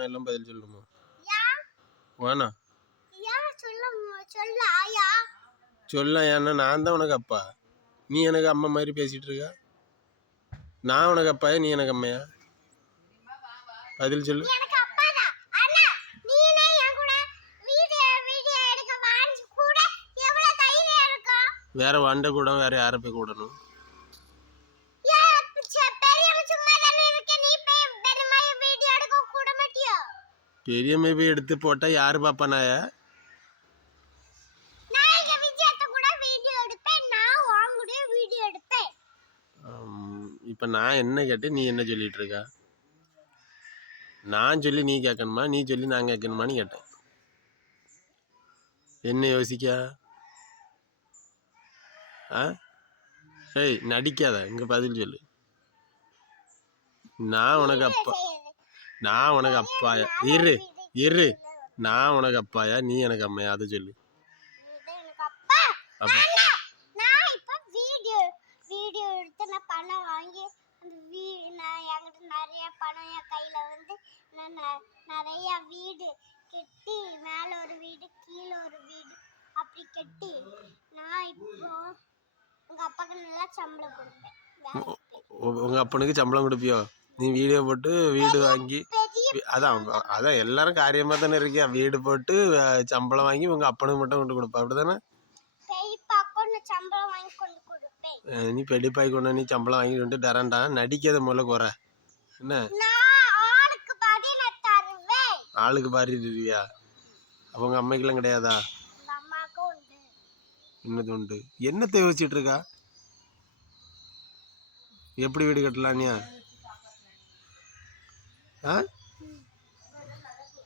நான் எல்லாம் பதில் சொல்லணுமா? வேணா சொல்ல. ஏன்னா நான் தான் உனக்கு அப்பா, நீ எனக்கு அம்மா மாதிரி பேசிட்டு இருக்க. நான் உனக்கு அப்பாயா, நீ எனக்கு அம்மையா? பதில் சொல்லு. வேற வண்ட கூட வேற யார போய் கூடணும்? பெரியம்மை போய் எடுத்து போட்டா யாரு பாப்பானாய? இப்ப நான் என்ன கேட்டு நீ என்ன சொல்லிட்டு இருக்க? நான் சொல்லி நீ கேட்கணுமா, நீ சொல்லி நான் கேட்கணுமான்னு கேட்டேன். என்ன யோசிக்க? ஏய் நடிக்காத, இங்க பதில் சொல்லு. நான் உனக்கு அப்பா, நான் உனக்கு அப்பாயா? இரு நான் உனக்கு அப்பாயா, நீ எனக்கு அம்மையா? அதை சொல்லு. நிறைய பணம் என் கையில வந்து நிறைய வீடு கட்டி, மேல ஒரு வீடு கீழே ஒரு வீடு அப்படி கட்டி, நான் இப்போ உங்க அப்பாக்கு நல்லா சம்பளம் கொடுப்பேன். உங்க அப்பனுக்கு சம்பளம் கொடுப்பியோ? நீ வீடியோ போட்டு வீடு வாங்கி, அதான் எல்லாரும் காரியமா தானே இருக்கியா? வீடு போட்டு சம்பளம் வாங்கி உங்க அப்பனுக்கு மட்டும் கொண்டு கொடுப்பா, அப்படிதானே? சம்பளம் வாங்கி கொண்டு கொடுப்பேன். நீ பெடிப்பாய் கொண்டு நீ சம்பளம் வாங்கி கொண்டு தரேன்டா. நடிக்காத முதல்ல குறை என்ன? ஆளுக்கு பாரி இருவியா? அவங்க அம்மைக்கெல்லாம் கிடையாதா? என்னது உண்டு? என்னத்தை யோசிச்சுட்டு இருக்கா? எப்படி வீடு கட்டலாம்?